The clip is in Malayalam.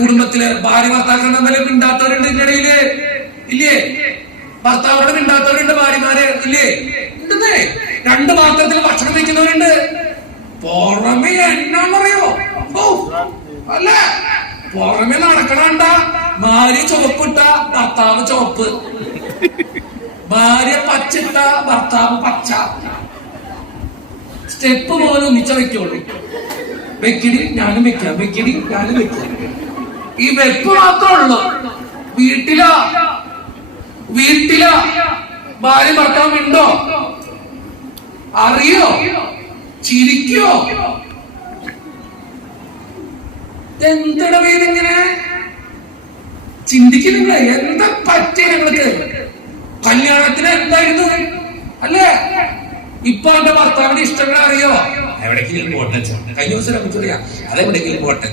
കുടുംബത്തില് ഭാര്യ ഭർത്താക്കൾ തമ്മിൽ മിണ്ടാത്തവരുണ്ട് ഇതിനിടയില്, ഇല്ലേ? ഭർത്താവോട് മിണ്ടാത്തവരുണ്ട്, ഭാര്യമാര് ഇല്ലേ? ഉണ്ടെന്നേ. 2 പാത്രത്തിൽ ഭക്ഷണം വയ്ക്കുന്നവരുണ്ട്. പുറമെ എന്നാന്നറിയോ? അല്ല, പുറമെ നടക്കണണ്ട ഭാര്യ ചുവപ്പിട്ട ഭർത്താവ് ചുവപ്പ്, ഭാര്യ പച്ചിട്ട ഭർത്താവ് പച്ച. സ്റ്റെപ്പ് പോലെ ഒന്നിച്ച വെക്കുള്ളൂ. വെക്കിടി ഞാനും വെക്കാം, വെക്കിടി ഞാനും വെക്കാം. ഈ വെപ്പ് മാത്രമേ ഉള്ളൂ. വീട്ടിലാ ഭാര്യ ഭർത്താവ് ഉണ്ടോ? അറിയോ? ചിരിക്കോ? എന്താണ് പേരിങ്ങനെ ചിന്തിക്കുന്നില്ല? എന്താ പറ്റിയ ഞങ്ങൾക്ക്? കല്യാണത്തിന് എന്തായിരുന്നു അല്ലേ? ഇപ്പൊ എന്റെ ഭർത്താവിന്റെ ഇഷ്ടങ്ങൾ അറിയോ? എവിടെയെങ്കിലും പോട്ടെ, കഴിഞ്ഞ ദിവസം നമുക്ക് അറിയാം, അതെവിടെയെങ്കിലും പോട്ടെ.